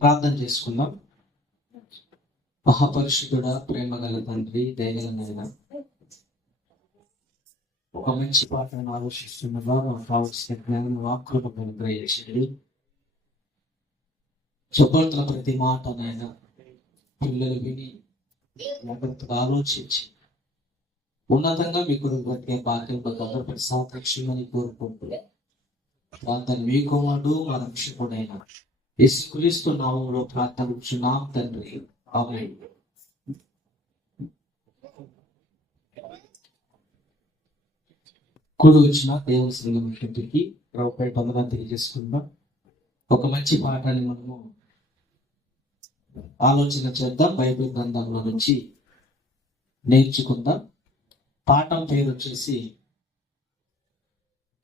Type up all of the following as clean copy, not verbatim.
ప్రార్థన చేసుకుందాం. మహాపరిశుద్ధుడా, ప్రేమ గల తండ్రి, దయగలనైనా ఒక మంచి పాటను ఆలోచిస్తుండగా మాకు కావలసిన జ్ఞానం వాక్కులను అనుగ్రహించండి. చెప్పబడుతున్న ప్రతి మాటనైనా పిల్లలు విని జాగ్రత్తగా ఆలోచించి ఉన్నతంగా మీ కొరకు బ్రతికే భాగ్యం ప్రతి సాక్షిమని కోరుకుంటున్నాను. ప్రార్థన మీ కుమారుడు మా రక్షకుడైన యేసుక్రీస్తు నామములో ప్రార్థించున్నాం తండ్రి, ఆమేన్. కూడి వచ్చిన దేవుని సంఘంకి ప్రభుపై వందనాలు తెలియజేసుకుందాం. ఒక మంచి పాఠాన్ని మనము ఆలోచన చేద్దాం. బైబిల్ గ్రంథంలో నుంచి నేర్చుకుందాం. పాఠం పేరు వచ్చేసి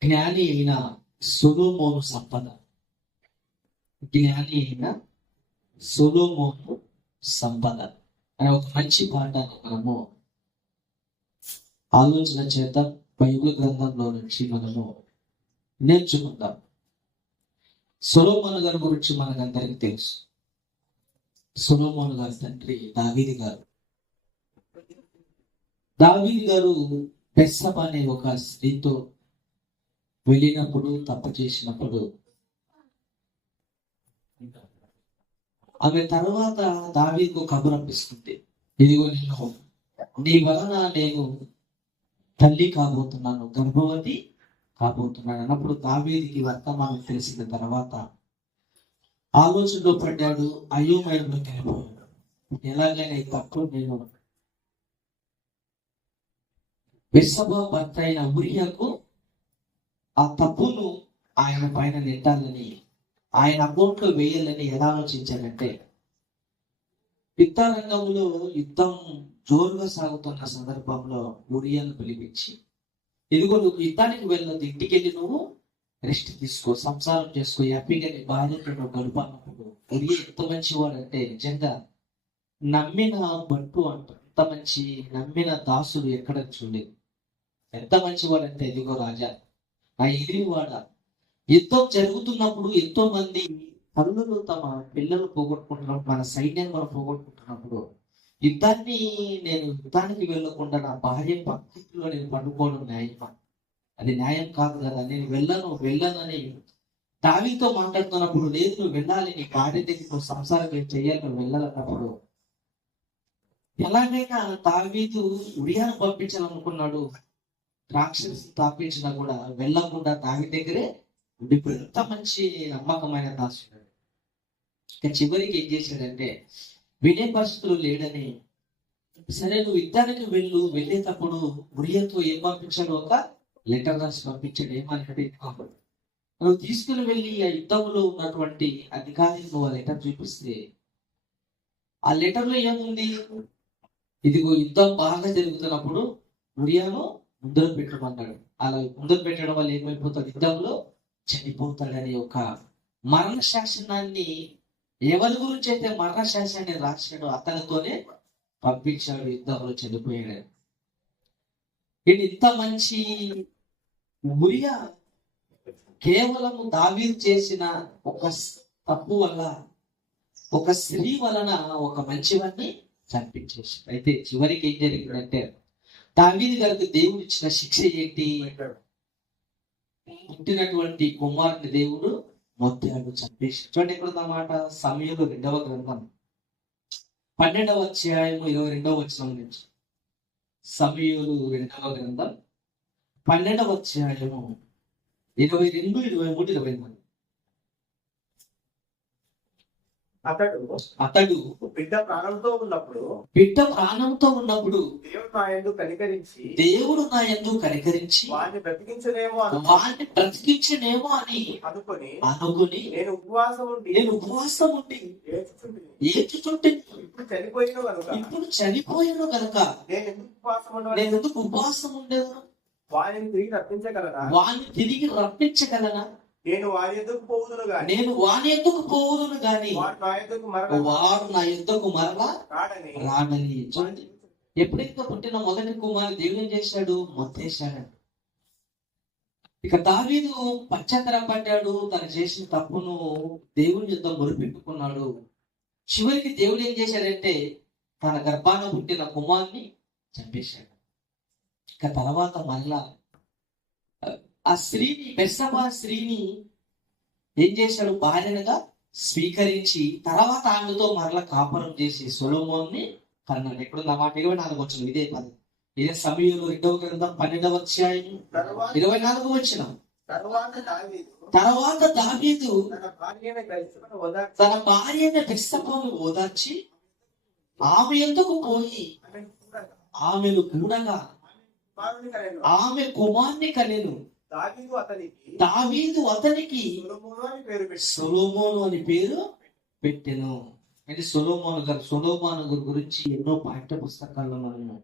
జ్ఞాని అయిన సొలొమోను సంపద. జ్ఞాని అయిన సొలొమోను సంపద అనే ఒక మంచి పాఠాన్ని మనము ఆలోచన చేద్దాం. బైబిల్ గ్రంథంలో నుంచి మనము నేర్చుకుందాం. సొలొమోను గారి గురించి మనకందరికీ తెలుసు. సొలొమోను గారి తండ్రి దావీదు గారు. దావీదు గారు బెత్షెబ అనే ఒక స్త్రీతో వెళ్ళినప్పుడు, తప్పు చేసినప్పుడు, ఆమె తర్వాత దావీదుకు కబురు అనిపిస్తుంది. ఇదిగో నేను నీ వలన నేను తల్లి కాబోతున్నాను, గర్భవతి కాబోతున్నాను అన్నప్పుడు దావీదుకి వర్తమానం తెలిసిన తర్వాత ఆలోచనలో పడ్డాడు. అయోమయంలోకి వెళ్ళిపోయాడు. ఎలాగైనా ఈ తప్పు నేను బెత్షెబ భర్త అయిన ఉరియాకు ఆ తప్పును ఆయన పైన నెట్టాలని, ఆయన అకౌంట్లో వేయాలని ఎలా ఆలోచించాడంటే, యుద్ధరంగంలో యుద్ధం జోరుగా సాగుతున్న సందర్భంలో ఉరియాను పిలిపించి, ఇదిగో నువ్వు యుద్ధానికి వెళ్ళదు, ఇంటికి వెళ్ళి నువ్వు రెస్ట్ తీసుకో, సంసారం చేసుకో, హ్యాపీగా నీ భార్యతో నువ్వు గడుపన్నప్పుడు ఉరియా ఎంత మంచివాడు అంటే, నిజంగా నమ్మిన బంటు అంట, ఎంత మంచి నమ్మిన దాసుడు ఎక్కడ చూడలేదు. ఎంత మంచివాడు అంటే, ఇదిగో రాజా, ఆ ఎదిరివాడ, యుద్ధం జరుగుతున్నప్పుడు ఎంతో మంది తల్లులు తమ పిల్లలు పోగొట్టుకుంటున్నప్పుడు, మన సైన్యాన్ని మనం పోగొట్టుకుంటున్నప్పుడు, యుద్ధానికి వెళ్ళకుండా నా భార్య పక్కలో నేను పండుకోవడం న్యాయమా? అది న్యాయం కాదు కదా. నేను వెళ్ళనని దావీదుతో మాట్లాడుతున్నప్పుడు, లేదు నువ్వు వెళ్ళాలి, నీ భార్య దగ్గర నువ్వు సంసారం చేయాలి, నువ్వు వెళ్ళాలన్నప్పుడు ఎలాగైనా దావీదు ఉరియాను పంపించాలనుకున్నాడు. రాక్షసు స్థాపించినా కూడా వెళ్ళకుండా దావీదు దగ్గరే ఉండిపోయాడు. ఎంత మంచి నమ్మకమైన దాసుడు. ఇక చివరికి ఏం చేశాడంటే, వినే పరిస్థితులు లేడని, సరే నువ్వు యుద్ధానికి వెళ్ళేటప్పుడు ఉరియాతో ఏం పంపించాడు? ఒక లెటర్ రాసి పంపించాడు. ఏమని? నువ్వు తీసుకుని వెళ్ళి ఆ యుద్ధంలో ఉన్నటువంటి అధికారికి నువ్వు ఆ లెటర్ చూపిస్తే, ఆ లెటర్ లో ఏముంది? ఇదిగో యుద్ధం బాగా జరుగుతున్నప్పుడు ఉరియాను ముందర పెట్టమన్నాడు. అలా ముందర పెట్టడం వల్ల ఏమైపోతాడు? యుద్ధంలో చనిపోతాడని ఒక మరణ శాసనాన్ని, ఎవరి గురించి అయితే మరణ శాసనాన్ని రాశాడో అతనితోనే పంపించాడు. యుద్ధంలో చనిపోయాడు. ఇంత మంచి ఉరియా కేవలం దావీదు చేసిన ఒక తప్పు వల్ల, ఒక స్త్రీ వలన ఒక మంచివాన్ని చంపించేసి, అయితే చివరికి ఏం జరిగిందంటే, దావీదు గారికి దేవుడు ఇచ్చిన శిక్ష ఏంటి? పుట్టినటువంటి కుమారుని దేవుడు మొత్తాడు, చంపేసి. చూడండి ఇక్కడ అన్నమాట. సమూయేలు 2వ గ్రంథం 12వ అధ్యాయము 22వ వచనం నుంచి. సమూయేలు 2వ గ్రంథం 12వ అధ్యాయము 22, 23, 24. అతడు బిడ్డ ప్రాణంతో ఉన్నప్పుడు దేవుడు నా యందు కనికరించి వాడిని బ్రతికించనేమో అని అనుకుని నేను ఉపవాసం ఉండి ఏడ్చుచుంటే ఇప్పుడు చనిపోయాను కనుక నేను ఎందుకు ఉపవాసం ఉండేది? వాడిని తిరిగి రప్పించగలనా? నేను వాని ఎందుకు పోవుదును గాని వాడు నా యుద్ధకు మరలా రాడని. చూడండి, ఎప్పుడైతే పుట్టిన మొదటి కుమారుడు దేవుడు ఏం చేశాడు? మొత్తేశాడు. ఇక దావీదు పశ్చాత్తరపడ్డాడు, తను చేసిన తప్పును దేవుని యుద్ధ మొరుపెట్టుకున్నాడు. చివరికి దేవుడు ఏం చేశాడంటే తన గర్భాన పుట్టిన కుమార్ని చంపేశాడు. ఇక తర్వాత మరలా ఆ స్త్రీని, బెర్సబా స్త్రీని ఏం చేశాడు, భార్యనుగా స్వీకరించి తర్వాత ఆమెతో మరలా కాపురం చేసి సొలొమోన్ని కన్నాడు. ఎక్కడుంది ఆ మాట? 24 వచనం. ఇదే పదం. ఇదే సమయంలో 2వ గ్రంథం 12వ అధ్యాయం 24వ వచనం. తర్వాత దావీదు తన భార్యను బెర్సబాను ఓదార్చి ఆమె ఎందుకు పోయి ఆమెను కూడగా ఆమె కుమార్ని కనెను. దావీదు అతనికి సొలొమోను అని పేరు పెట్టెను. అంటే సొలొమోను గారి గురించి ఎన్నో పాఠ్య పుస్తకాల్లో మనం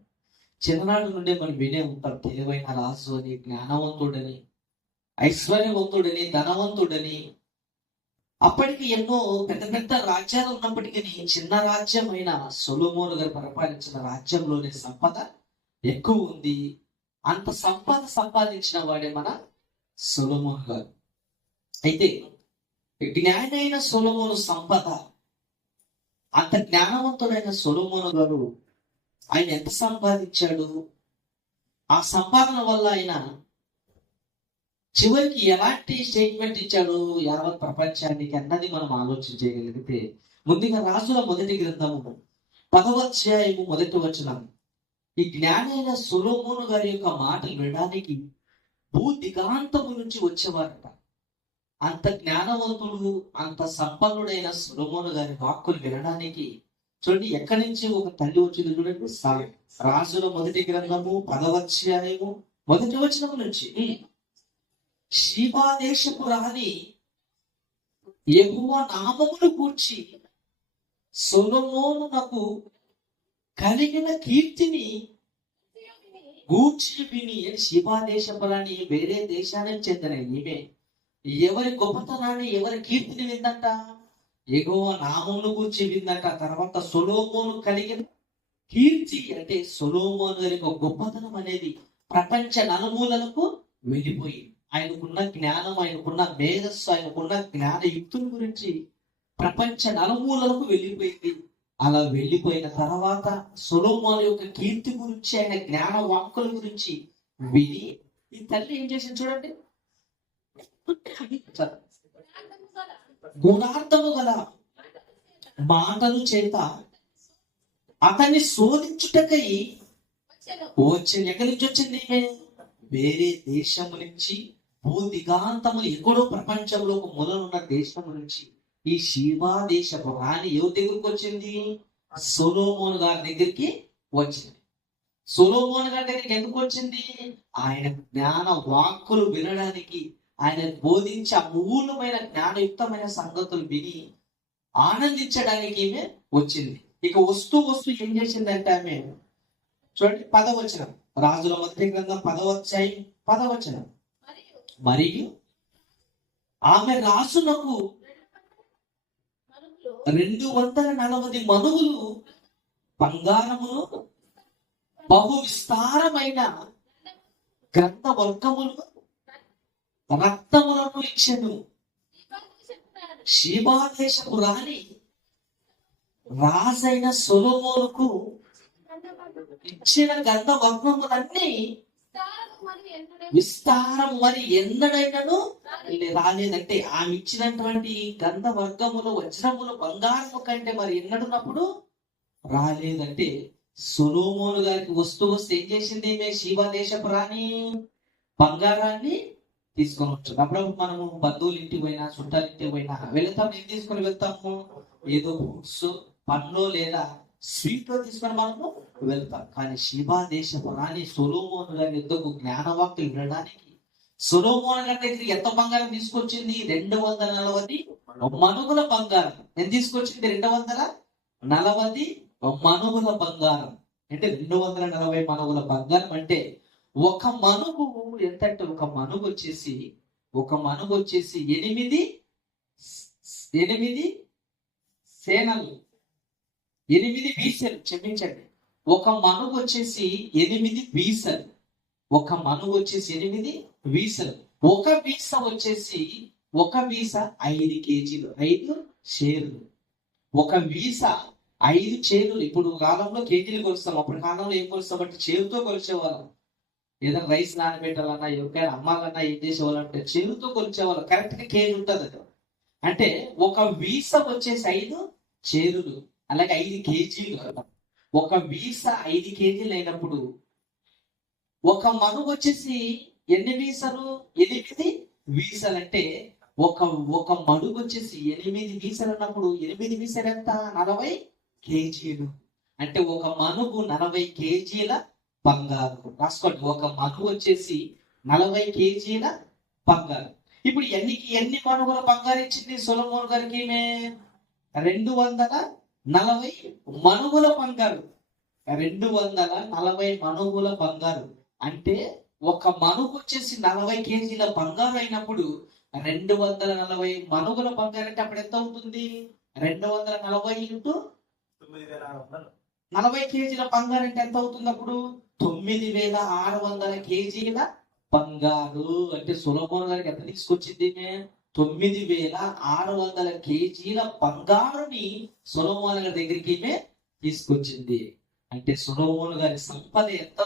చిన్ననాటి నుండే మనం వినే ఉంటాం. తెలివైన రాజు అని, జ్ఞానవంతుడని, ఐశ్వర్యవంతుడని, ధనవంతుడని. అప్పటికి ఎన్నో పెద్ద పెద్ద రాజ్యాలు ఉన్నప్పటికీ చిన్న రాజ్యమైన సొలొమోను గారు పరిపాలించిన రాజ్యంలోని సంపద ఎక్కువ ఉంది. అంత సంపద సంపాదించిన వాడే మన సొలొమోను గారు. అయితే జ్ఞానైన సొలొమోను సంపద, అంత జ్ఞానవంతుడైన సొలొమోను గారు ఆయన ఎంత సంపాదించాడు, ఆ సంపాదన వల్ల ఆయన చివరికి ఎలాంటి స్టేట్మెంట్ ఇచ్చాడు యావత్ ప్రపంచానికి అన్నది మనం ఆలోచించగలిగితే, ముందుగా రాజుల మొదటి గ్రంథము 10వ అధ్యాయము 1వ వచనం. ఈ జ్ఞానైన సొలొమోను గారి యొక్క మాటలు వినడానికి భూ దిగాంతము నుంచి వచ్చేవారట. అంత జ్ఞానవంతుడు, అంత సంపన్నుడైన సొలొమోను గారి వాక్కులు వినడానికి చూడండి ఎక్కడి నుంచి ఒక తల్లి వచ్చింది చూడండి. రాజుల మొదటి గ్రంథము 10వ అధ్యాయము 1వ వచనం నుంచి. షీబా దేశపు రాణి యెహోవా నామమును గూర్చి సొలొమోనునకు కలిగిన కీర్తిని గూర్చి విని, షీబా దేశపు రాణి వేరే దేశానికి చెందిన ఈమె ఎవరి గొప్పతనాన్ని, ఎవరి కీర్తిని విందంట? యెహోవా నామమును గూర్చి విందంట. తర్వాత సొలొమోను కలిగిన కీర్తి అంటే సొలొమోను గారి గొప్పతనం అనేది ప్రపంచ నలుమూలలకు వెళ్ళిపోయి, ఆయనకున్న జ్ఞానం, ఆయనకున్న మేధస్సు, ఆయనకున్న జ్ఞానయుక్తుల గురించి ప్రపంచ నలుమూలలకు వెళ్ళిపోయింది. అలా వెళ్ళిపోయిన తర్వాత సొలొమోను యొక్క కీర్తి గురించి, ఆయన జ్ఞాన వాక్కుల గురించి విని ఈ తల్లి ఏం చేసింది చూడండి. గుణార్థము గల మాటలు చేత అతన్ని శోధించుటకై వచ్చింది. ఎక్కడి నుంచి వచ్చింది ఈమె? వేరే దేశము నుంచి, భూ దిగాంతములు ఎక్కడో ప్రపంచంలో ఒక మూలనున్న దేశం నుంచి ఈ షీబా దేశపు రాణి ఎవరి దగ్గరికి వచ్చింది? సొలొమోను గారి దగ్గరికి వచ్చింది. సొలొమోను గారి దగ్గరికి ఎందుకు వచ్చింది? ఆయన జ్ఞాన వాక్కులు వినడానికి, ఆయన బోధించే అమూలమైన జ్ఞానయుక్తమైన సంగతులు విని ఆనందించడానికి ఈమె వచ్చింది. ఇక వస్తూ ఏం చేసిందంటే ఆమె చూడండి 10వ వచనం. రాజుల మొదటి గ్రంథం 10వ అధ్యాయం 10వ వచనం. మరియు ఆమె రాజునకు 240 మనుగులు బంగారమును, బహు విస్తారమైన గ్రంథ వర్గములు, రక్తములను ఇచ్చెను. షీబా దేశపు రాణి రాజైన సొలొమోనుకు ఇచ్చిన గంధ వర్గములన్నీ విస్తారం మరి ఎన్నడైనను రాలేదంటే, ఆమె ఇచ్చినటువంటి గంధ వర్గములు, వజ్రములు, బంగారము కంటే మరి ఎన్నడున్నప్పుడు రాలేదంటే, సొలొమోను గారికి వస్తూ ఏం చేసింది షీబా దేశపు రాణి? బంగారాన్ని తీసుకొని వచ్చాడు. అప్పుడప్పుడు మనము బంధువులు ఇంటికి పోయినా, చుట్టాలు ఇంటికి పోయినా వెళ్తాం. ఏం తీసుకొని వెళ్తాము? ఏదో ఫ్రూట్స్, పండ్లు లేదా స్వీట్ తీసుకొని మనము వెళ్తాం. కానీ షీబా దేశపు రాణి సొలొమోను గారి యుద్ధకు జ్ఞానవాక్తులు వినడానికి సొలొమోను గారి దగ్గరికి ఎంత బంగారం తీసుకొచ్చింది? 240 మనుగుల బంగారం. ఎంత తీసుకొచ్చింది? 240 మనుగుల బంగారం. అంటే 240 మనుగుల బంగారం అంటే ఒక మనుగు ఎంతంటే, ఒక మనుగు వచ్చేసి 8 సేనలు, 8 వీసలు, క్షమించండి. ఒక మనుగు వచ్చేసి 8 వీసలు. ఒక మనుగు వచ్చేసి 8 వీసలు. ఒక వీసా వచ్చేసి ఒక వీసా 5 కేజీలు, 5 షేర్లు. ఒక వీసా 5 చేరులు. ఇప్పుడు కాలంలో కేజీలు కొలుస్తాం, అప్పుడు కాలంలో ఏం కొలుస్తాం అంటే చేరుతో కొలిచేవాళ్ళం. ఏదైనా రైస్ నానబెట్టాలన్నా ఎవరికైనా అమ్మాలన్నా ఏం చేసేవాళ్ళంటే చేరుతో కొలిచేవాళ్ళం. కరెక్ట్ గా కేజీ ఉంటుంది అది. అంటే ఒక వీసా వచ్చేసి 5 చేరులు, అలాగే 5 కేజీలు. ఒక వీసా 5 కేజీలు అయినప్పుడు ఒక మనుగు వచ్చేసి ఎన్ని వీసాలు? 8 వీసాలు. అంటే ఒక మడుగు వచ్చేసి 8 వీసాలు అన్నప్పుడు 8 వీసాలు ఎంత? 40 కేజీలు. అంటే ఒక మనుగు 40 కేజీల బంగారు. రాసుకోండి, ఒక మనుగు వచ్చేసి 40 కేజీల బంగారు. ఇప్పుడు ఎన్ని మనుగుల బంగారు ఇచ్చింది సొలొమోను గారికి? 240 మనుగుల బంగారు. 240 మనుగుల బంగారు. అంటే ఒక మనుగు వచ్చేసి 40 కేజీల బంగారు అయినప్పుడు 240 మనుగుల బంగారు అంటే అప్పుడు ఎంత అవుతుంది? 240 ఇంటూ 40 కేజీల బంగారు అంటే ఎంత అవుతుంది అప్పుడు? 9600 కేజీల బంగారు. అంటే సొలొమోను గారికి ఎంత తీసుకొచ్చింది? 9600 కేజీల బంగారుని సొలొమోను గారి దగ్గరికి తీసుకొచ్చింది. అంటే సొలొమోను గారి సంపద ఎంత?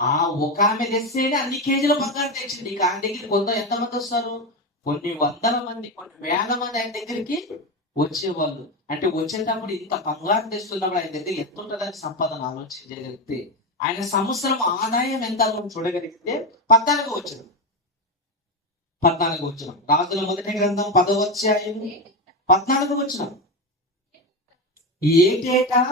ఆ ఒక ఆమె తెస్తేనే అన్ని కేజీల బంగారం తెచ్చింది. ఇక ఆయన దగ్గర ఎంతమంది వస్తారు? కొన్ని వందల మంది, కొన్ని వేల మంది ఆయన దగ్గరికి వచ్చేవాళ్ళు. అంటే వచ్చేటప్పుడు ఇంత బంగారం తెస్తున్నప్పుడు ఆయన దగ్గర ఎంత ఉంటుందని సంపదను ఆలోచించగలిగితే, ఆయన సంవత్సరం ఆదాయం ఎంత చూడగలిగితే 14వ వచనం. రాజుల మొదటి గ్రంథం 10వ అధ్యాయం 14వ వచనం. ఏటేటా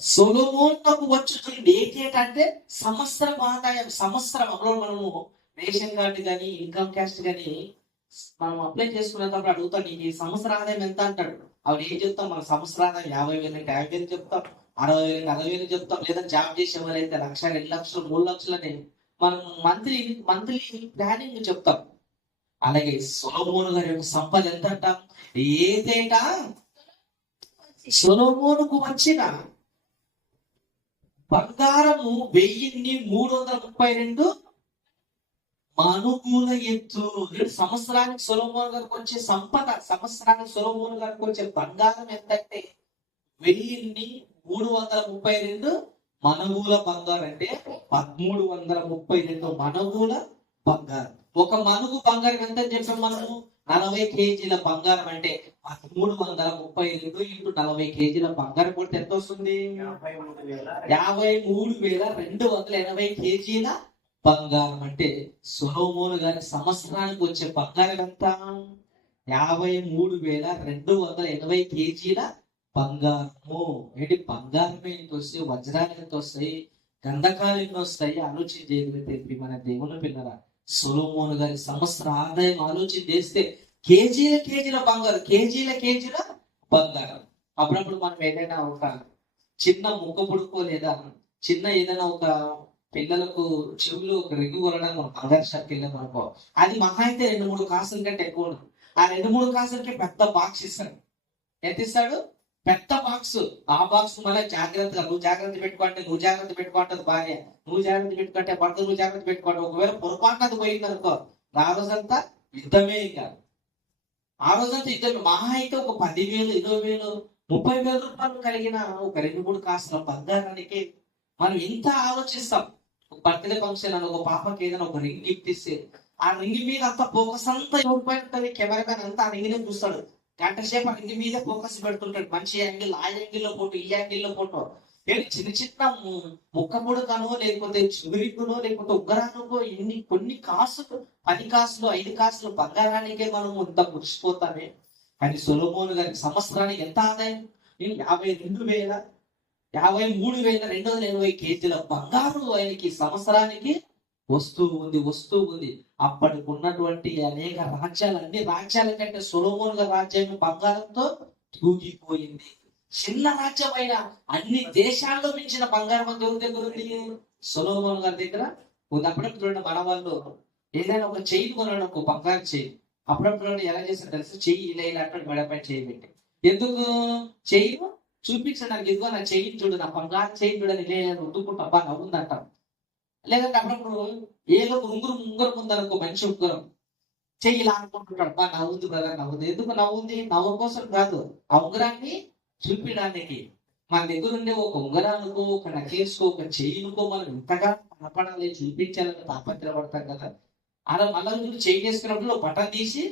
సొలొమోనుకు వచ్చుతుంది. ఏటేటంటే సంవత్సరం ఆదాయం. సంవత్సరం అప్పుడు మనము రేషన్ కార్డు కానీ ఇన్కమ్ క్యాస్ట్ కానీ మనం అప్లై చేసుకునేటప్పుడు అడుగుతాం, నీకు ఈ సంవత్సర ఆదాయం ఎంత అంటాడు. అవి ఏం చెప్తాం? మన సంవత్సర ఆదాయం 50,000 అంటే 50,000 చెప్తాం, 60,000 40,000 చెప్తాం. లేదా జాబ్ చేసేవారైతే 1,00,000 2 లక్షలు 3 లక్షలు అని మనం మంత్లీ ప్లానింగ్ చెప్తాం. అలాగే సొలొమోను గారి యొక్క సంపద ఎంత అంట? ఏదైనా సొలొమోనుకు వచ్చిన బంగారము 1332 మనుగుల ఎత్తు. సంవత్సరానికి సొలొమోను గారికి వచ్చే సంపద, సంవత్సరానికి సొలొమోను గారికి వచ్చే బంగారం ఎంతంటే 1332 మనుగుల బంగారం. అంటే 1332 మనుగుల బంగారం. ఒక మనుగు బంగారం ఎంత చెప్పాం మనము? 40 కేజీల బంగారం. అంటే 1332 ఇంటూ 40 కేజీల బంగారం కొడితే ఎంత వస్తుంది? 53,280 కేజీల బంగారం. అంటే సొలొమోను గారి సంవత్సరానికి వచ్చే బంగారం ఎంత? 53,280 కేజీల బంగారము. ఏంటి బంగారం ఎంత వస్తాయి, వజ్రాలు ఎంత వస్తాయి, గంధకాలు ఎన్ని వస్తాయి ఆలోచన చేయగలిగితే మన దేవుని పిల్లరా, సొలొమోను గారి సంవత్సర ఆదాయం ఆలోచన చేస్తే కేజీల బంగారం, కేజీల బంగారం. అప్పుడప్పుడు మనం ఏదైనా ఒక చిన్న ముక్క పుడుకో లేదా చిన్న ఏదైనా ఒక పిల్లలకు చెవులు ఒక రింగు కొనడానికి మనం బంగారు షాప్కి వెళ్ళాం అనుకో, అది మహా అయితే 2-3 కాసుల కంటే ఎక్కువ ఉండదు. ఆ 2-3 కాసులకి పెద్ద బాక్స్ ఇస్తాడు. ఎంత ఇస్తాడు? పెద్ద బాక్స్. ఆ బాక్స్ మళ్ళీ జాగ్రత్తగా నువ్వు జాగ్రత్త పెట్టుకుంటే నువ్వు జాగ్రత్త పెట్టుకుంటుంది భార్య, నువ్వు జాగ్రత్త పెట్టుకుంటే భర్త నువ్వు జాగ్రత్త పెట్టుకోండి. ఒకవేళ పొరపాటున అది పోయింది అనుకో, ఆ రోజంతా యుద్ధమే. ఇంకా ఆ రోజంతా యుద్ధమే. మహా అయితే ఒక 10,000, 20,000, 30,000 రూపాయలు కలిగిన ఒక 2-3 కాసుల బంగారానికి మనం ఇంత ఆలోచిస్తాం. ఒక బర్త్డే ఫంక్షన్ అని ఒక పాపకి ఏదైనా ఒక రింగ్ గిఫ్ట్ ఇస్తే ఆ రింగ్ మీద అంతా ఫోకస్ అంతా ఎవరిపోయింటుంది, కెమెరామెన్ అంతా ఆ రింగ్ చూస్తాడు. గంట సేపు ఆ రింగ్ మీద ఫోకస్ పెడుతుంటాడు. మంచి యాంగిల్, ఆ యాంగిల్లో ఫోటో, ఈ యాంగిల్లో ఫోటో. చిన్న ముక్క ముడకనో లేకపోతే చిగురికునో లేకపోతే ఉగ్గరానికో కొన్ని కాసులు, 10 కాసులు 5 కాసులు బంగారానికే మనం ఇంత మురిసిపోతామే. కానీ సొలొమోను గారికి సంవత్సరానికి ఎంత ఆదాయం? 53,280 కేజీల బంగారు ఆయనకి సంవత్సరానికి వస్తూ ఉంది. అప్పటికి ఉన్నటువంటి అనేక రాజ్యాలు, అన్ని రాజ్యాల కంటే సొలొమోను గారి రాజ్యం బంగారంతో తూగిపోయింది. చిన్న రాజ్యమైన అన్ని దేశాల్లో మించిన బంగారం అంత ఎవరి దగ్గర ఉంది? సొలొమోను గారి దగ్గర ఉంది. అప్పుడప్పుడు మన వాళ్ళు ఏదైనా ఒక చెయ్యి కొనడం, ఒక బంగారు చెయ్యి, అప్పుడప్పుడు ఎలా చేస్తారు తెలుసు? చెయ్యి ఇలా అంటాడు, మెడపై చెయ్యి పెట్టి. ఎందుకు? చెయ్యి చూపించడానికి. ఇదిగో నా చెయ్యి చూడు, నా బంగారు చెయ్యి చూడని రుద్దుకుంటా బాగా ఉందంటాం. లేదంటే అప్పుడప్పుడు ఏదో ఉంగరం ఉందనుకో, మంచి ఉంగరం చెయ్యి ఇలా అనుకుంటున్నాడు, బా నవ్వుంది బ్రదర్, నవ్వుంది. ఎందుకు నవ్వుంది? నవ్వు కోసం కాదు, ఆ ఉంగరాన్ని చూపించడానికి. మన దగ్గర ఉండే ఒక ఉంగరానికో, ఒక నక్లెస్కో, ఒక చెయ్యినుకో మనం ఇంతగా కనపడాలి, చూపించాలని తాపత్రపడతాం కదా. అలా మళ్ళీ చెయ్యి చేసుకున్నప్పుడు బటన్ తీసి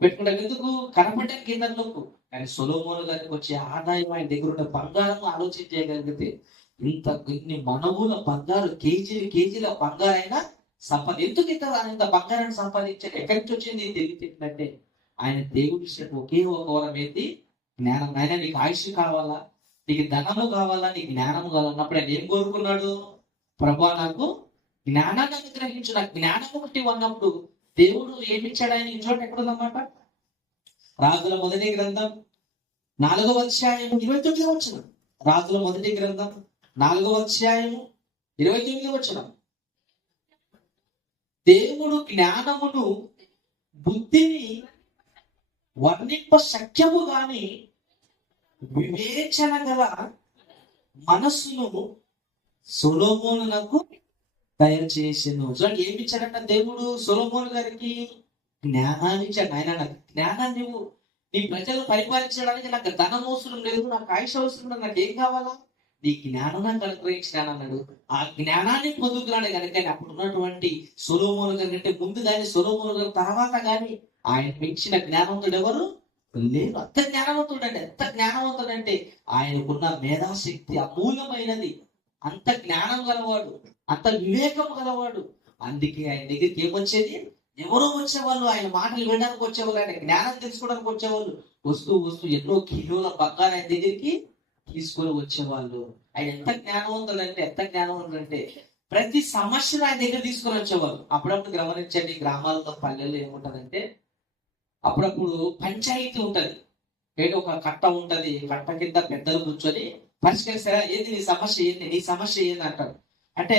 పెట్టుకుంటాం. ఎందుకు? కనపడడానికి ఇతరులకు. కానీ సొలొమోను గారికి వచ్చే ఆదాయం, ఆయన దగ్గర ఉన్న బంగారం ఆలోచించగలిగితే ఇన్ని మనువుల బంగారు, కేజీల బంగారు అయినా సంపద. ఎందుకు ఇంత బంగారాన్ని సంపాదించాడు? ఎక్కడి నుంచి వచ్చింది తెలియటంటే ఆయన దేవుడి ఒకే ఒక వరం ఏంటి? జ్ఞానం. ఆయన నీకు ఆయుష్ కావాలా, నీకు ధనము కావాలా, నీకు జ్ఞానము కావాలన్నప్పుడు ఆయన ఏం కోరుకున్నాడు? ప్రభా నాకు జ్ఞానాన్ని అనుగ్రహించు, నాకు జ్ఞానము ఒకటి ఉన్నప్పుడు దేవుడు ఏమిచ్చాడు ఆయన? చూడండి ఎక్కడుందన్నమాట, రాజుల మొదటి గ్రంథం 4వ అధ్యాయం 29వ వచనం. రాజుల మొదటి గ్రంథం 4వ అధ్యాయం 29వ వచనం. దేవుడు జ్ఞానమును బుద్ధిని వర్ణింప శక్యము గాని వివేచన గల మనస్సును సొలొమోనునకు దయచేసెను. చూడండి ఏమి ఇచ్చాడంట దేవుడు సొలొమోను గారికి? జ్ఞానాన్ని ఇచ్చాడు. ఆయన నాకు జ్ఞానాన్ని నువ్వు నీ ప్రజలు పరిపాలించడానికి నాకు ధనం అవసరం లేదు, నాకు ఆయుష్ అవసరం లేదు, నాకు ఏం కావాలా? నీ జ్ఞానం నాకు అనుగ్రహించినాను అన్నాడు. ఆ జ్ఞానాన్ని పొందుకున్నాడు కనుక అప్పుడు ఉన్నటువంటి సొలొమోను గారి కంటే ముందు కానీ, సొలొమోను గారి తర్వాత కానీ ఆయన పెంచిన జ్ఞానవంతుడు ఎవరు లేరు. అంత జ్ఞానవంతుడంటే, ఎంత జ్ఞానవంతుడంటే ఆయనకున్న మేధాశక్తి అమూల్యమైనది. అంత జ్ఞానం గలవాడు, అంత వివేకం గలవాడు. అందుకే ఆయన దగ్గరికి ఏమొచ్చేది? ఎవరో వచ్చేవాళ్ళు, ఆయన మాటలు వినడానికి వచ్చేవాళ్ళు, ఆయన జ్ఞానం తెలుసుకోవడానికి వచ్చేవాళ్ళు. వస్తూ ఎన్నో కిలోల బంగారు ఆయన దగ్గరికి తీసుకొని వచ్చేవాళ్ళు. ఆయన ఎంత జ్ఞానవంతుడంటే ప్రతి సమస్యను ఆయన దగ్గర తీసుకొని వచ్చేవాళ్ళు. అప్పుడప్పుడు గమనించండి, గ్రామాల్లో పల్లెల్లో ఏముంటదంటే అప్పుడప్పుడు పంచాయతీ ఉంటది. ఏదో ఒక కట్ట ఉంటది, కట్ట కింద పెద్దలు కూర్చొని పరిష్కరిస్తారా, ఏది నీ సమస్య ఏంది, నీ సమస్య ఏంది అంటారు. అంటే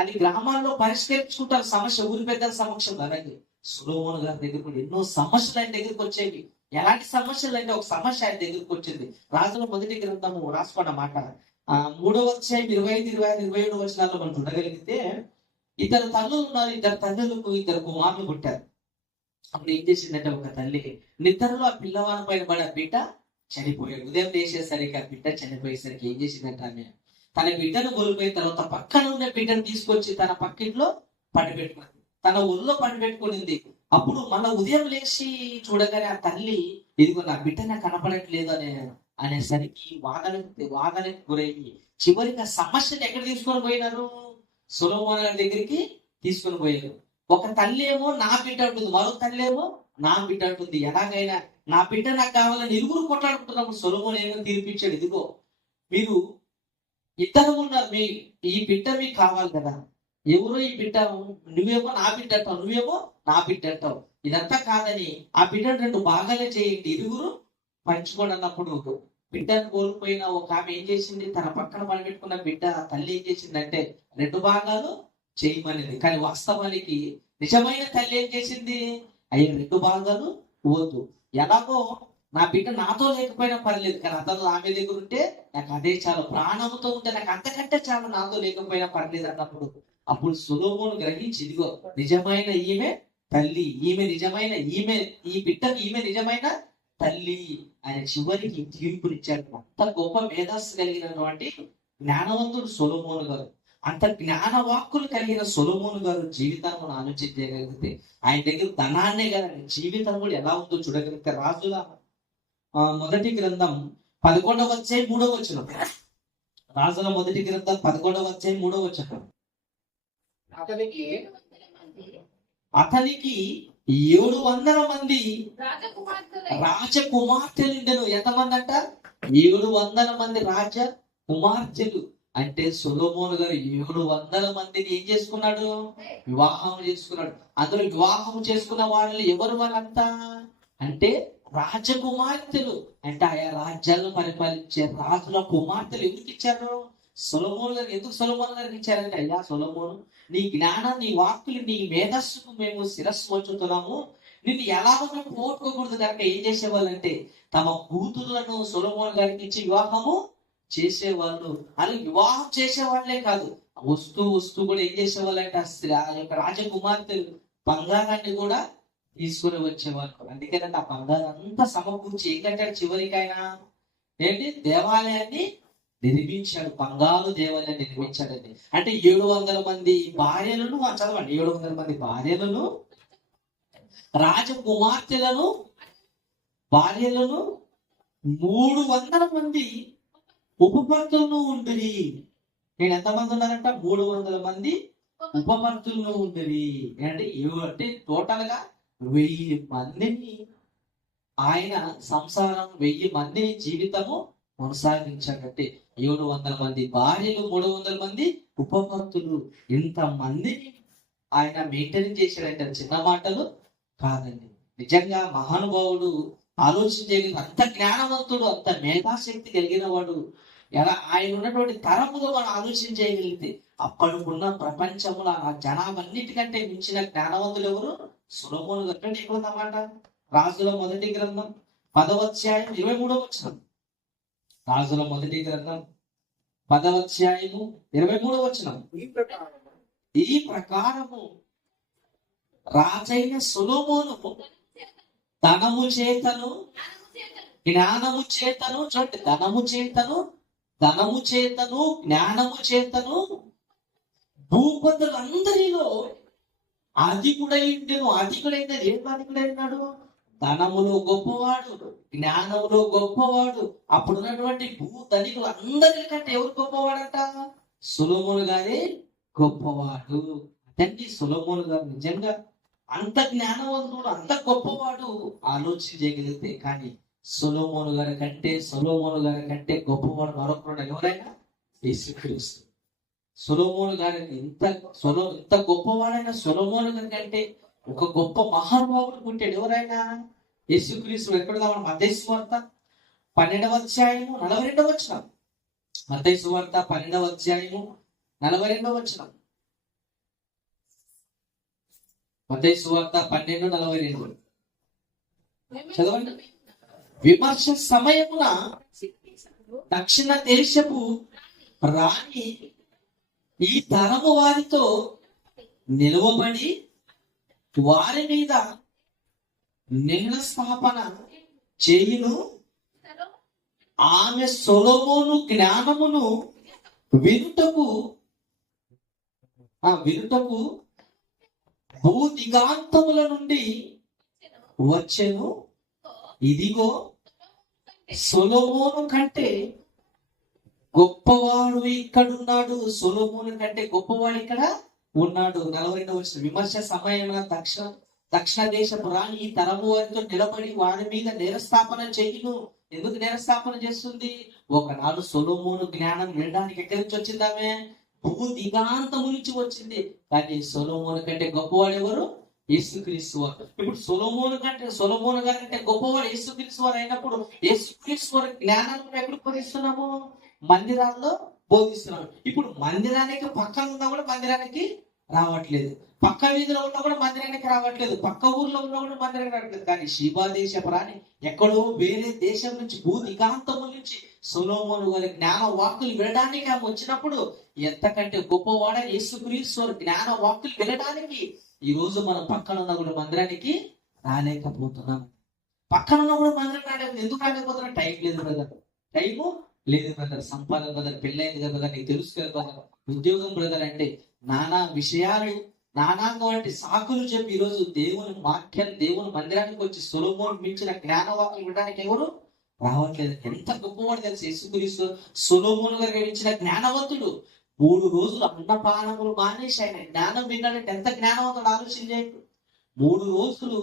అది గ్రామాల్లో పరిష్కరించుకుంటారు సమస్య, ఊరి పెద్దల సమక్షం. అలాగే సొలొమోను గారి దగ్గర కూడా ఎన్నో సమస్యలు ఆయన దగ్గరికి వచ్చేవి. ఎలాంటి సమస్యలు అంటే ఒక సమస్య ఆయన దగ్గరికి వచ్చింది. రాజుల మొదటి గ్రంథము రాసుకున్న మాట 3వ అధ్యాయం 25, 26, 27 వచనాల్లో మనం చూడగలిగితే, ఇద్దరు తల్లులు ఉన్నారు. ఇద్దరు తల్లులకు ఇద్దరు కుమారులు పుట్టారు. అప్పుడు ఏం చేసిందంటే ఒక తల్లి నిద్రలో ఆ పిల్లవాని పైన పడి ఆ బిడ్డ చనిపోయాడు. ఉదయం లేచేసరికి ఆ బిడ్డ చనిపోయేసరికి ఏం చేసిందంటే ఆమె తన బిడ్డను కోల్పోయిన తర్వాత పక్కన ఉన్న బిడ్డను తీసుకొచ్చి తన పక్కింట్లో పండిపెట్టుకుంది, తన ఒళ్ళో పండిపెట్టుకునింది. అప్పుడు మన ఉదయం లేచి చూడగానే ఆ తల్లి, ఇదిగో నా బిడ్డ నాకు కనపడట్లేదు అనేసరికి వాదనకు గురయ్యి చివరికి ఆ సమస్యను ఎక్కడ తీసుకొని పోయినారు? సొలొమోను గారి దగ్గరికి తీసుకొని పోయారు. ఒక తల్లి ఏమో నా బిడ్డ ఉంటుంది, మరో తల్లి ఏమో నా బిడ్డ ఉంటుంది. ఎలాగైనా నా బిడ్డ నాకు కావాలని ఇరువురు కొట్లాడుకుంటున్నప్పుడు సొలొమోను ఏమో తీర్పిచ్చాడు, ఇదిగో మీరు ఇద్దరు ఉన్నారు, ఈ బిడ్డ మీకు కావాలి కదా, ఎవరో ఈ బిడ్డ, నువ్వేమో నా బిడ్డ అంటావు, నువ్వేమో నా బిడ్డ అంటావు. ఇదంతా కాదని ఆ బిడ్డను 2 భాగాలే చేయండి, ఇరువురు పంచుకోండి అన్నప్పుడు బిడ్డను కోల్పోయిన ఒక ఆమె ఏం చేసింది? తన పక్కన పనిపెట్టుకున్న బిడ్డ తల్లి ఏం చేసిందంటే 2 భాగాలు చేయమనేది. కానీ వాస్తవానికి నిజమైన తల్లి ఏం చేసింది? అయ్యే 2 భాగాలు వద్దు, ఎలాగో నా బిడ్డ నాతో లేకపోయినా పర్లేదు, కానీ అతను ఆమె దగ్గర ఉంటే నాకు అదే చాలు, ప్రాణంతో ఉంటే నాకు అంతకంటే చాలు, నాతో లేకపోయినా పర్లేదు అన్నప్పుడు అప్పుడు సొలొమోను గ్రహించి, ఇదిగో నిజమైన ఈమె తల్లి, ఈ బిడ్డకు ఈమె నిజమైన తల్లి. ఆయన చివరికి తీర్పునిచ్చాడు. అంత గొప్ప మేధస్సు కలిగినటువంటి జ్ఞానవంతుడు సొలొమోను గారు. అంత జ్ఞాన వాక్కులు కలిగిన సొలొమోను గారు జీవితాన్ని మనం ఆలోచించగలిగితే ఆయన దగ్గర ధనాన్నే కదా, జీవితం కూడా ఎలా ఉందో చూడగలిగితే, రాజుల మొదటి గ్రంథం 11వ అధ్యాయం 3వ వచనం. రాజుల మొదటి గ్రంథం 11వ అధ్యాయం 3వ వచనం. అతనికి 700 మంది రాజకుమార్తెలు ఉండెను. ఎంతమంది అంట? 700 మంది రాజ కుమార్తెలు. అంటే సొలొమోను గారు 700 మందిని ఏం చేసుకున్నాడు? వివాహం చేసుకున్నాడు. అందులో వివాహం చేసుకున్న వాళ్ళు ఎవరు వాళ్ళంతా అంటే రాజకుమార్తెలు. అంటే ఆయా రాజ్యాలను పరిపాలించే రాజుల కుమార్తెలు. ఎందుకు ఇచ్చారు సొలొమోను గారు? ఎందుకు సొలొమోను గారికి ఇచ్చారంటే, అయ్యా సొలొమోను, నీ జ్ఞానం, నీ వాక్కులు, నీ మేధస్సుకు మేము శిరస్సు వచ్చుతున్నాము, నిన్ను ఎలాగో మేము పోగొట్టుకోకూడదు కనుక ఏం చేసేవాళ్ళంటే తమ కూతుర్లను సొలొమోను గారికి ఇచ్చి వివాహము చేసేవాళ్ళు. అలా వివాహం చేసేవాళ్లే కాదు, వస్తూ వస్తూ కూడా ఏం చేసేవాళ్ళంటే ఆ యొక్క రాజకుమార్తెలు బంగారాన్ని కూడా తీసుకుని వచ్చేవాళ్ళు. అందుకేనంటే ఆ బంగారం అంతా సమకూర్చి ఏం కట్టాడు చివరికైనా ఏంటి దేవాలయాన్ని నిర్మించాడు. బంగారు దేవాలయాన్ని నిర్మించాడండి. అంటే 700 మంది భార్యలను చదవండి, 700 మంది భార్యలను, రాజకుమార్తెలను, భార్యలను, 300 మంది ఉపపత్తులను ఉండిరి. నేను ఎంతమంది ఉన్నారంట? 300 మంది ఉపపత్తులను ఉండిరి. అంటే టోటల్ గా 1000 మందిని ఆయన సంసారం 1000 మందిని జీవితము కొనసాగించాడంటే 700 మంది భార్యలు, 300 మంది ఉపపత్తులు, ఇంత మందిని ఆయన మెయింటైన్ చేశాడంటే చిన్న మాటలు కాదండి. నిజంగా మహానుభావుడు ఆలోచించగలిగిన అంత జ్ఞానవంతుడు, అంత మేధాశక్తి కలిగిన వాడు. ఎలా ఆయన ఉన్నటువంటి తరముగా మనం ఆలోచన చేయగలిగితే అప్పటికున్న ప్రపంచంలో ఆ జనాభన్నిటికంటే మించిన జ్ఞానవంతులు ఎవరు? సొలొమోను గారు. ఎక్కడ ఉందన్నమాట? రాజుల మొదటి గ్రంథం 10వ అధ్యాయం 23వ వచనం. రాజుల మొదటి గ్రంథం 10వ అధ్యాయము 23వ వచనం. ఈ ప్రకారము రాజైన సొలొమోను ధనము చేతను, జ్ఞానము చేతను, చూడండి, ధనము చేతను జ్ఞానము చేతను భూపతులందరిలో అధికుడైన ఏం అధికుడైనాడు? ధనములో గొప్పవాడు, జ్ఞానములో గొప్పవాడు. అప్పుడున్నటువంటి భూధనికులు అందరికంటే ఎవరు గొప్పవాడంట? సొలొమోను గారే గొప్పవాడు. తండ్రి సొలొమోను గారు నిజంగా అంత జ్ఞానవంతుడు, అంత గొప్పవాడు ఆలోచన చేయగలిగితే. కానీ సొలొమోను గారి కంటే గొప్పవాడు మరొకరు ఎవరైనా? యేసుక్రీస్తు. సొలొమోను గారిని ఇంత గొప్పవాడైన సొలొమోను గారి కంటే ఒక గొప్ప మహానుభావుడు పుట్టాడు. ఎవరైనా? యేసుక్రీస్తు. ఎక్కడ మనం మత్తయి సువార్త 12వ అధ్యాయము 42వ వచనం. మత్తయి సువార్త 12వ అధ్యాయము 42వ వచనం. మత్తయి సువార్త 12:42 చదవండి. విమర్శ సమయమున దక్షిణ దేశపు రాణి ఈ తరము వారితో నిలవబడి వారి మీద నిన్న స్థాపన చేయును. ఆమె సొలొమోను జ్ఞానమును వినుటకు భూదిగాంతముల నుండి వచ్చెను. ఇదిగో సొలొమోను కంటే గొప్పవాడు ఇక్కడున్నాడు. సొలొమోను కంటే గొప్పవాడు ఇక్కడ ఉన్నాడు. 42వ వచనం. విమర్శ సమయమున దక్షిణ దేశపు రాణి ఈ తరము వారితో నిలబడి వారి మీద నేరస్థాపన చెయ్యును. ఎందుకు నేరస్థాపన చేస్తుంది? ఒకనాడు సొలొమోను జ్ఞానం వినడానికి ఎక్కడి నుంచి వచ్చింది? ఆమె భూదిగాంతము నుంచి వచ్చింది. కానీ సొలొమోను కంటే గొప్పవాడు ఎవరు? యేసుక్రీస్తు వారు. ఇప్పుడు సొలొమోను గారి కంటే గొప్పవాడు యేసుక్రీస్తు వారు అయినప్పుడు యేసుక్రీస్తు వారి జ్ఞానాన్ని ఎక్కడ బోధిస్తున్నాము? మందిరాల్లో బోధిస్తున్నాము. ఇప్పుడు మందిరానికి పక్కన ఉన్నా కూడా మందిరానికి రావట్లేదు, పక్క వీధిలో ఉన్నా కూడా మందిరానికి రావట్లేదు, పక్క ఊర్లో ఉన్నా కూడా మందిరానికి రావట్లేదు. కానీ షీబా దేశ ప్రాణి ఎక్కడో వేరే దేశం నుంచి భూదిగాంతము నుంచి సొలొమోను గారి జ్ఞాన వాక్కులు వినడానికి ఆమె వచ్చినప్పుడు ఎంతకంటే గొప్పవాడని యేసుక్రీస్తు వారి జ్ఞాన వాక్కులు వినడానికి ఈ రోజు మనం పక్కన ఉన్న కూడా మందిరానికి రాలేకపోతున్నాం. పక్కన ఉన్న కూడా మందిరం రాలేకపోతే ఎందుకు రాలేకపోతున్నాం? టైం లేదు బ్రదర్, టైము లేదు బ్రదర్, సంపాదన బ్రదర్, పెళ్ళైంది కదా బ్రదర్, నీకు తెలుసు కదా బ్రదర్, ఉద్యోగం బ్రదర్ అంటే నానా విషయాలు, నానాంగ వంటి సాకులు చెప్పి ఈరోజు దేవుని మందిరానికి వచ్చి సొలొమోను మించిన జ్ఞానవాక్యం వినడానికి ఎవరు రావట్లేదు. ఎంత గొప్పవాడు తెలుసు యేసుక్రీస్తు. సొలొమోను గారికి మించిన జ్ఞానవంతుడు. 3 రోజులు అన్నపానములు మానేసి ఆయన జ్ఞానం విన్నాడంటే ఎంత జ్ఞానవంతుడు ఆలోచన చేయండి. 3 రోజులు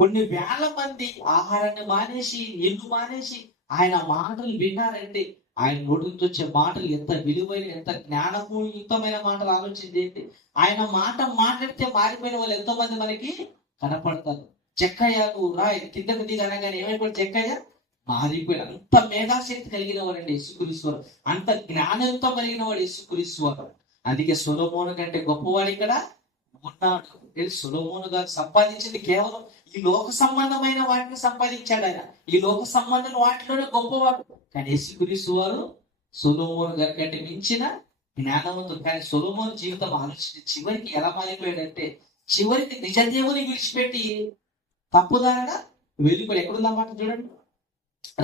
కొన్ని వేల మంది ఆహారాన్ని మానేసి, నీళ్లు మానేసి ఆయన మాటలు విన్నారంటే ఆయన నోటి నుంచి వచ్చే మాటలు ఎంత విలువైన, ఎంత జ్ఞానయుక్తమైన మాటలు ఆలోచన చేయండి. ఆయన మాట మాట్లాడితే మారిపోయిన వాళ్ళు ఎంతో మంది మనకి కనపడతారు. చెక్కయ్య నువ్వు రా కిందకు దిగనగానే ఏమైపోయి చెక్కయ్య మారిపోయాడు. అంత మేధాశక్తి కలిగిన వాడండి యేసుక్రీస్తు వారు, అంత జ్ఞానంతో కలిగిన వాడు యేసుక్రీస్తు వారు. అందుకే సొలొమోను కంటే గొప్పవాడు ఇక్కడ ఉన్నాడు. సొలొమోను గారు సంపాదించింది కేవలం ఈ లోక సంబంధమైన వాటిని సంపాదించాడు. ఆయన ఈ లోక సంబంధం వాటిలోనే గొప్పవాడు. కానీ యేసుక్రీస్తు వారు సొలొమోను గారి కంటే మించిన జ్ఞానవంతుడు. కానీ సొలొమోను జీవితం ఆలోచించి చివరికి ఎలా మారిపోయాడంటే, చివరికి నిజ దేవుని విడిచిపెట్టి తప్పుదారగా వెళ్ళిపోయి. ఎక్కడుందన్నమాట చూడండి,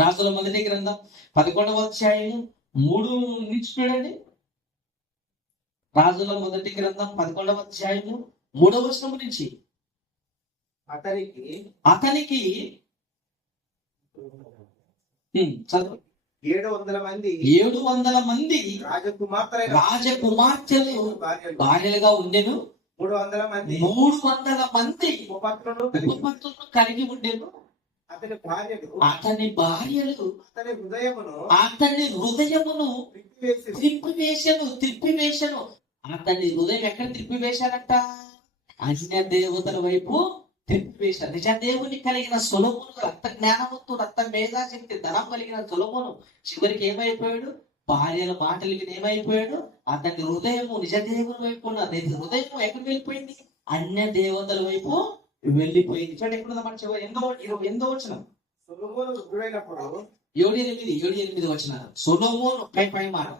రాజుల మొదటి గ్రంథం 11వ అధ్యాయం 3 నుంచి చూడండి. రాజుల మొదటి గ్రంథం 11వ అధ్యాయము 3వ వచనం నుంచి. అతనికి చదువు. 700 మంది రాజకుమార్తెలు భార్యలుగా ఉండెను. 300 మంది ఉపపత్నులను కలిగి ఉండెను. అతని భార్యలు అతని హృదయమును త్రిప్పివేశను. అతని హృదయం ఎక్కడ త్రిప్పివేశారంట? అన్య దేవతల వైపు త్రిప్పివేశారు. నిజ దేవుని కలిగిన సొలొమోను, అంత జ్ఞానవంతుడు, అంత మేధాశక్తి, ధనం కలిగిన సొలొమోను చివరికి ఏమైపోయాడు? భార్యల మాటలు విని ఏమైపోయాడు? అతని హృదయము నిజ దేవుని వైపు ఉన్నది. హృదయం ఎక్కడికి వెళ్ళిపోయింది? అన్య దేవతల వైపు వెళ్ళిపోయింది. చూడండి ఎక్కడ మన చివరి ఎందో వచ్చిన సొలొమోను వృద్ధుడైనప్పుడు 7-8 వచ్చిన సొలొమోను పై మాట.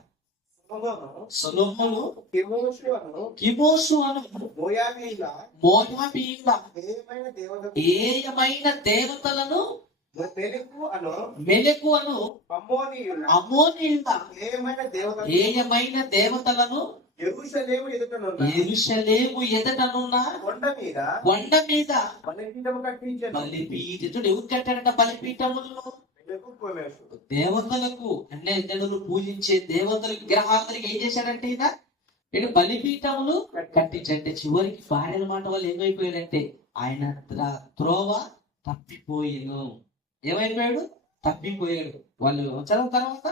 సొలొమోను కెమోషు అను మోయాబీయుల ఏయమైన దేవతలను మెలెకు అను అమ్మోనీయుల ఏయమైన దేవతలను యెరూషలేము ఎదుటనున్న కొండ మీద బలిపీఠం. ఎవరు కట్టారంట బలిపీఠములను? దేవతలకు, అన్య జనులు పూజించే దేవతలకు, విగ్రహాలకు ఏం చేశారంటే ఈయన బలిపీఠములు కట్టించంటే చివరికి భార్యల మాట వాళ్ళు ఏమైపోయాడంటే ఆయన త్రోవ తప్పిపోయాను. ఏమైపోయాడు? తప్పిపోయాడు. వాళ్ళు చదువు తర్వాత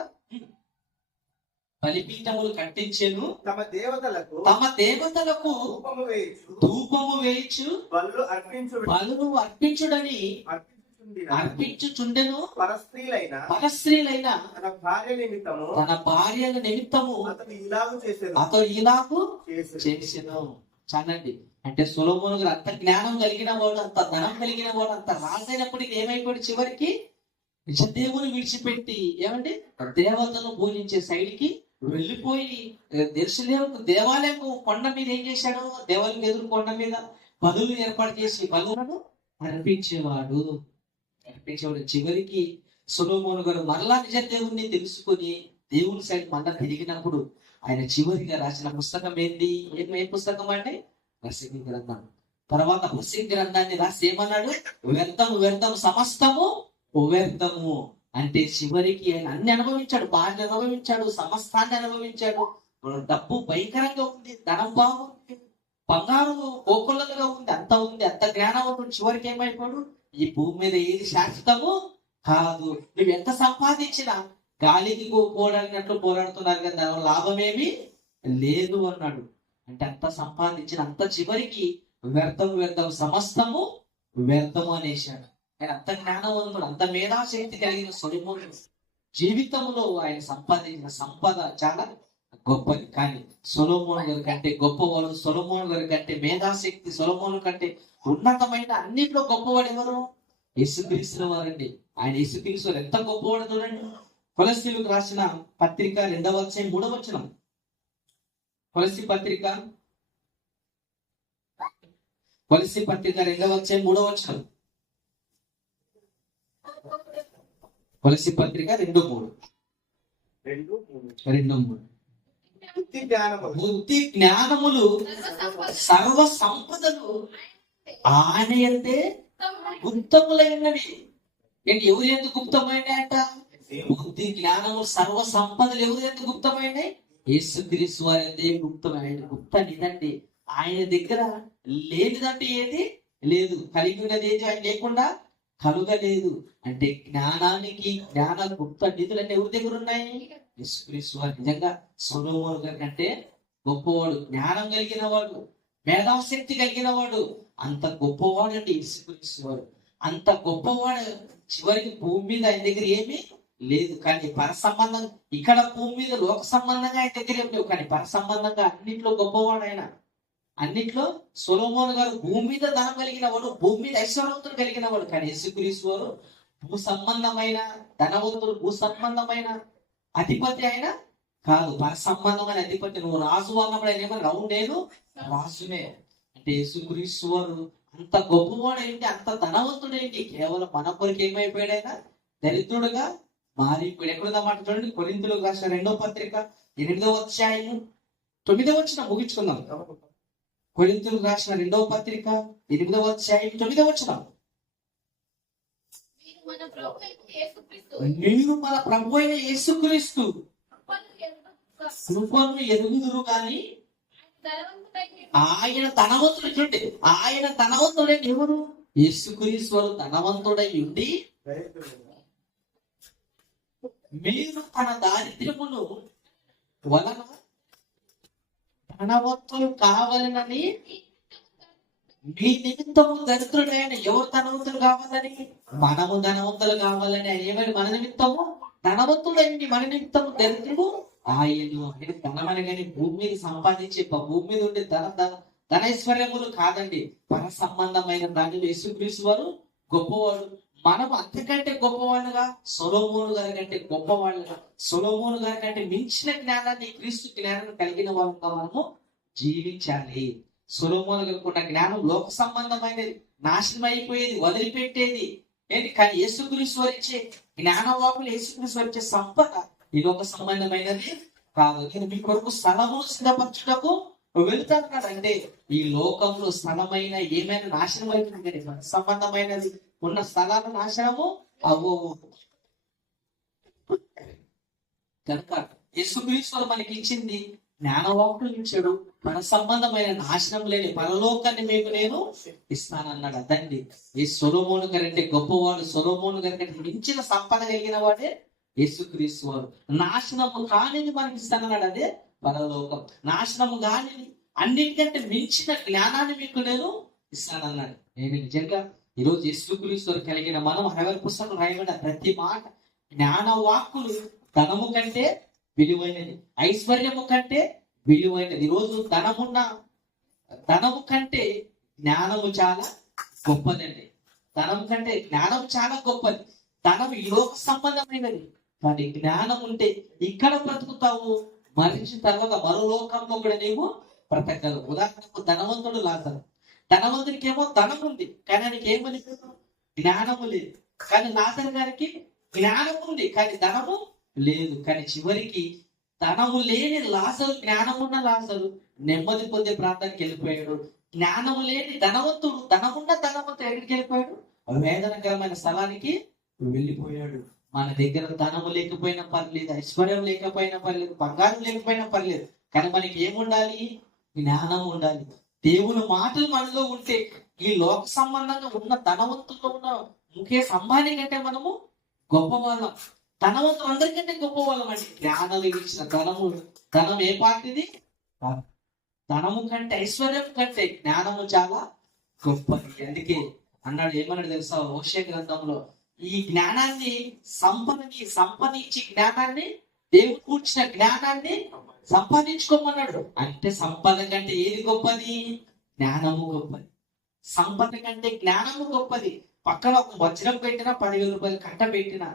బలిపీఠములు కట్టించెను, తమ దేవతలకు ధూపము వేయచ్చు బలును అర్పించుడని అర్పించుచుండెను. పరస్త్రీలైన తన భార్యల నిమిత్తము అతడు ఇలాగు చేసెను. చాలండి. అంటే సొలొమోను గారు అంత జ్ఞానం కలిగిన వాడు, అంత ధనం కలిగిన వాడు, అంత రాజైనప్పటికీ ఏమైపోయాడు? చివరికి నిజ దేవుని విడిచిపెట్టి ఏమంటే దేవతలను పూజించే సైడ్కి వెళ్ళిపోయి దేవాలయం కొండ మీద ఏం చేశాడు? దేవాలయం ఎదురు కొండ మీద బలులు ఏర్పాటు చేసి బలులను అర్పించేవాడు. చివరికి సొలొమోను గారు మరలా నిజ దేవుణ్ణి తెలుసుకొని దేవుని సైడ్ మళ్ళా తిరిగినప్పుడు ఆయన చివరిగా రాసిన పుస్తకం ఏంటి? ఏ పుస్తకం అంటే ప్రసంగి గ్రంథం. తర్వాత ప్రసంగి గ్రంథాన్ని రాసి ఏమన్నాడు? వ్యర్థము సమస్తము వ్యర్థము. అంటే చివరికి ఆయన అన్ని అనుభవించాడు. భార్య అనుభవించాడు, సమస్తాన్ని అనుభవించాడు. డబ్బు భయంకరంగా ఉంది, ధనం బాగుంది, బంగారు కోకొల్లలుగా ఉంది, అంత జ్ఞానవంతుడు. చివరికి ఏమైపోయాడు? ఈ భూమి మీద ఏది శాశ్వతము కాదు. నువ్వు ఎంత సంపాదించినా గాలికి పోరాడినట్లు పోరాడుతున్నారు కదా, దాని లాభమేమి లేదు అన్నాడు. అంటే అంత సంపాదించిన అంత చివరికి వ్యర్థం సమస్తము వ్యర్థము అనేసాడు. ఆయన అంత జ్ఞానవంతుడు, అంత మేధాశక్తి కలిగిన సొలొమోను జీవితంలో ఆయన సంపాదించిన సంపద చాలా గొప్పది. కానీ సొలొమోను గారి కంటే గొప్పవాడు, సొలొమోను గారి కంటే మేధాశక్తి, సొలొమోను కంటే ఉన్నతమైన అన్నింటిలో గొప్పవాడు ఎవరు? యేసుక్రీస్తు వారండి. ఆయన యేసుక్రీస్తు వారు ఎంత గొప్పవాడు చూడండి. కొలస్సీలకు రాసిన పత్రిక 2వ అధ్యాయం 3వ వచనం. కొలస్సీ పత్రిక 2వ అధ్యాయం 3వ వచనం. కొలస్సీ పత్రిక 2:3. బుద్ధి జ్ఞానములు సర్వ సంపదలు ఆయన యందే గుప్తములైనవి. ఏంటి? ఎవరు ఎందుకు గుప్తమైనవి అంట? బుద్ధి జ్ఞానము సర్వ సంపదలు ఎవరు ఎందుకు గుప్తమైనవి? యేసుక్రీస్తు వారి యందే గుప్తమైన. గుప్త నిదండి. ఆయన దగ్గర లేనిదంటే ఏది లేదు, కలిగి ఉన్నది ఏది ఆయన లేకుండా కలుగలేదు. అంటే జ్ఞాన గుప్త నిధులు అంటే ఎవరి దగ్గర ఉన్నాయి? యేసుక్రీస్తు వారు. నిజంగా సొలొమోను గారి కంటే గొప్పవాడు, జ్ఞానం కలిగిన వాడు, మేధాశక్తి కలిగిన వాడు, అంత గొప్పవాడు అంటే యేసుక్రీస్తు వారు. అంత గొప్పవాడు. చివరికి భూమి మీద ఆయన దగ్గర ఏమీ లేదు. కానీ పర సంబంధం ఇక్కడ భూమి మీద లోక సంబంధంగా ఆయన దగ్గర ఏమి లేవు. కానీ పర సంబంధంగా అన్నింటిలో గొప్పవాడు ఆయన. అన్నిట్లో సొలొమోను గారు భూమి మీద ధనం కలిగిన వాడు, భూమి మీద ఐశ్వర్యవంతుడు కలిగిన వాడు. కానీ యేసుక్రీస్తు వారు భూ సంబంధమైన ధనవంతుడు, భూ సంబంధమైన అధిపతి ఆయన కాదు. పర సంబంధమైన అధిపతి. నువ్వు రాజు అన్నప్పుడు ఆయన ఏమన్నా రౌండ్ నేను రాజునే అంటే యేసుక్రీస్తు వారు అంత గొప్పవాడేంటి, అంత ధనవంతుడేంటి, కేవలం మన కొరకు ఏమైపోయాడైనా దరిద్రుడుగా మారిపోయాడు. ఎక్కడుందన్నమాట చూడండి, కొరింథీయులకు రాసిన 2వ పత్రిక 8వ అధ్యాయము 9వ వచనం ముగించుకుందాం. కొరింథీయులకు రాసిన 2వ పత్రిక 8వ అధ్యాయం 9వ వచనం. మీరు మన ప్రభు అయిన యేసుక్రీస్తు కృపను ఎరుగుదురు కానీ ఆయన ధనవంతుడు. చూడండి, ఆయన ధనవంతుడై ఎవరు? యేసుక్రీస్తు ధనవంతుడై ఉండి మీరు తన దారిద్ర్యమును వలన ధనవంతులు కావాలని మీ నిమిత్తము దరిద్రుడైన. ఎవరు ధనవంతులు కావాలని? మనము ధనవంతులు కావాలని. ఆయన ఏమని? మన నిమిత్తము ధనవంతుడైంది, మన నిమిత్తము దరిద్రుడు ఆయన. ఆయన ధనమని కానీ భూమి మీద సంపాదించే, భూమి మీద ఉండే ధనైశ్వర్యములు కాదండి, పర సంబంధమైన దానిలో యేసుక్రీస్తు వారు గొప్పవాడు. మనం అంతకంటే గొప్పవాళ్ళుగా, సొలొమోను గారి కంటే గొప్పవాళ్ళుగా, సొలొమోను గారి కంటే మించిన జ్ఞానాన్ని, క్రీస్తు జ్ఞానాన్ని కలిగిన వాళ్ళుగా మనము జీవించాలి. సొలొమోను గారికి ఉన్న జ్ఞానం లోక సంబంధమైనది, నాశనం అయిపోయేది, వదిలిపెట్టేది ఏంటి. కానీ యేసుక్రీస్తు వారు ఇచ్చే జ్ఞానవాకులు, యేసుక్రీస్తు వారు ఇచ్చే సంపద ఈ లోక సంబంధమైనది కాదు. నేను మీ కొరకు స్థలము సిద్ధపరచుటకు వెళ్తాను అంటే ఈ లోకంలో స్థలమైన ఏమైనా నాశనం అవుతుంది కానీ సంబంధమైనది ఉన్న స్థలాలు నాశనము అవ్వవు. కనుక యేసుక్రీస్తు మనకి ఇచ్చింది జ్ఞానవాకులు ఇచ్చాడు. మన సంబంధమైన నాశనం లేని పరలోకాన్ని మీకు నేను ఇస్తానన్నాడు. అదండి ఈ సొలొమోను గారంటే గొప్పవాడు. సొలొమోను గారి కంటే మించిన సంపద కలిగిన వాడే యేసుక్రీస్తు వారు. నాశనము కానిది మనకి ఇస్తానన్నాడు, అదే పరలోకం. నాశనము కానిది, అన్నిటికంటే మించిన జ్ఞానాన్ని మీకు నేను ఇస్తానన్నాడు. నేను నిజంగా ఈరోజు యేసుక్రీస్తు వారు కలిగిన మనం 60 పుస్తకం రాయబడిన ప్రతి మాట జ్ఞాన వాక్కులు ధనము కంటే విలువైనది, ఐశ్వర్యము కంటే విలువైనది. ఈరోజు ధనము కంటే జ్ఞానము చాలా గొప్పదండి. ధనము కంటే జ్ఞానం చాలా గొప్పది. ధనం ఈ లోక సంబంధమైనది, కానీ జ్ఞానం ఉంటే ఇక్కడ బ్రతుకుతావు, మరణించిన తర్వాత మరో లోకంలో కూడా నీవు బ్రతకగలవు. ఉదాహరణకు ధనవంతుడు లాజరు. ధనవంతుడికి ఏమో ధనం ఉంది, కానీ ఆయనకి ఏమని జ్ఞానము లేదు. కానీ లాజరు గారికి జ్ఞానం ఉంది, కానీ ధనము లేదు. కానీ చివరికి ధనము లేని లాజరు, జ్ఞానమున్న లాజరు నెమ్మది పొందే ప్రాంతానికి వెళ్ళిపోయాడు. జ్ఞానము లేని ధనవంతుడు, ధనమున్న ధనవంతుడు ఎక్కడికి వెళ్ళిపోయాడు? వేదనకరమైన స్థలానికి వెళ్ళిపోయాడు. మన దగ్గర ధనము లేకపోయినా పర్లేదు, ఐశ్వర్యం లేకపోయినా పర్లేదు, బంగారం లేకపోయినా పర్లేదు, కానీ మనకి ఏముండాలి? జ్ఞానం ఉండాలి. దేవుని మాటలు మనలో ఉంటే ఈ లోక సంబంధంగా ఉన్న ధనవంతుల్లో ఉన్న ముఖేష్ అంబానీ కంటే మనము గొప్పవాళ్ళం. ధనవంతులు అందరికంటే గొప్పవాళ్ళం అండి. జ్ఞానం ఇచ్చిన ధనం ఏ పార్టీది? ధనము కంటే, ఐశ్వర్యం కంటే జ్ఞానము చాలా గొప్పది. అందుకే అన్నాడు, ఏమన్నాడు తెలుసా హోషేయ గ్రంథంలో? ఈ జ్ఞానాన్ని సంపాదించి జ్ఞానాన్ని, దేవుడు కూర్చిన జ్ఞానాన్ని సంపాదించుకోమన్నాడు. అంటే సంపద కంటే ఏది గొప్పది? జ్ఞానము గొప్పది. సంపద కంటే జ్ఞానము గొప్పది. పక్కన ఒక వజ్రం పెట్టినా, 10,000 రూపాయలు కట్ట పెట్టినా,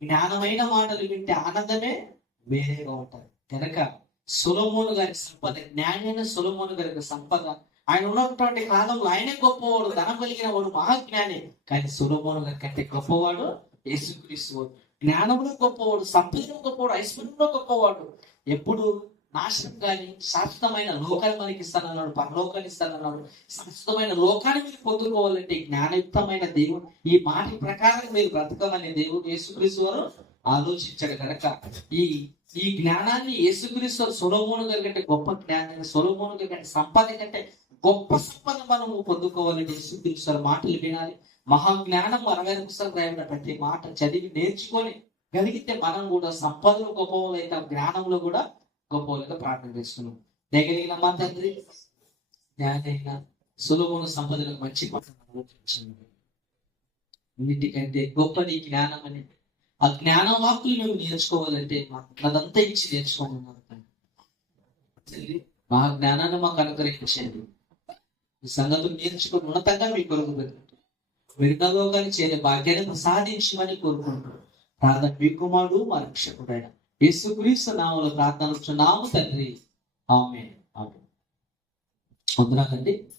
జ్ఞానమైన మాటలు వింటే ఆనందమే వేరేగా ఉంటుంది. కనుక సొలొమోను గారి సంపద, జ్ఞానైన సొలొమోను గారి సంపద, ఆయన ఉన్నటువంటి కాలంలో ఆయనే గొప్పవాడు, ధనం కలిగిన వాడు, మహాజ్ఞాని. కానీ సొలొమోను గారి కంటే గొప్పవాడు యేసుక్రీస్తు వాడు. జ్ఞానంలో గొప్పవాడు, సంపదలో గొప్పవాడు, ఐశ్వర్యంలో గొప్పవాడు. ఎప్పుడు నాశనం కానీ శాశ్వతమైన లోకాన్ని మనకి ఇస్తానన్నాడు, పరలోకాన్ని ఇస్తానన్నాడు. శాశ్వతమైన లోకాన్ని మీరు పొందుకోవాలంటే జ్ఞానయుక్తమైన దేవుడు ఈ మాట ప్రకారం మీరు బ్రతకమని దేవుడు యేసుక్రీస్తు వారు ఆలోచించాడు. కనుక ఈ జ్ఞానాన్ని యేసుక్రీస్తు సొలొమోను గారి కంటే గొప్ప జ్ఞానాన్ని, సొలొమోను గారి కంటే సంపద కంటే గొప్ప సంపద మనము పొందుకోవాలంటే యేసుక్రీస్తు వారి మాటలు వినాలి. మహాజ్ఞానం 60 పుస్తకం రాయబడిన ప్రతి మాట చదివి నేర్చుకొని కలిగితే మనం కూడా సంపదలో గొప్పవాళ్ళైతే జ్ఞానంలో కూడా గొప్పవాళ్ళుగా ప్రార్థన చేస్తున్నాం. దగ్గర మా తండ్రి, జ్ఞానైన సొలొమోను సంపదలకు మంచి అన్నిటికంటే గొప్పది జ్ఞానం అని. ఆ జ్ఞాన వాక్కులు మేము నేర్చుకోవాలంటే అదంతా ఇచ్చి నేర్చుకోమన్నారు. మా జ్ఞానాన్ని మాకు అనుగ్రహించండి. ఈ సంగతులు నేర్చుకుని ఉన్నతంగా మీ కొరకు విరుణలోకాన్ని చేరే భాగ్యాన్ని ప్రసాదించమని కోరుకుంటున్నాడు. ప్రార్థన మీ కుమారుడు మా రక్షకుడైన యేసుక్రీస్తు నామములో ప్రార్థనలుచున్నాము తండ్రి. ఆమేన్. ఆమేన్. వందనాలండి.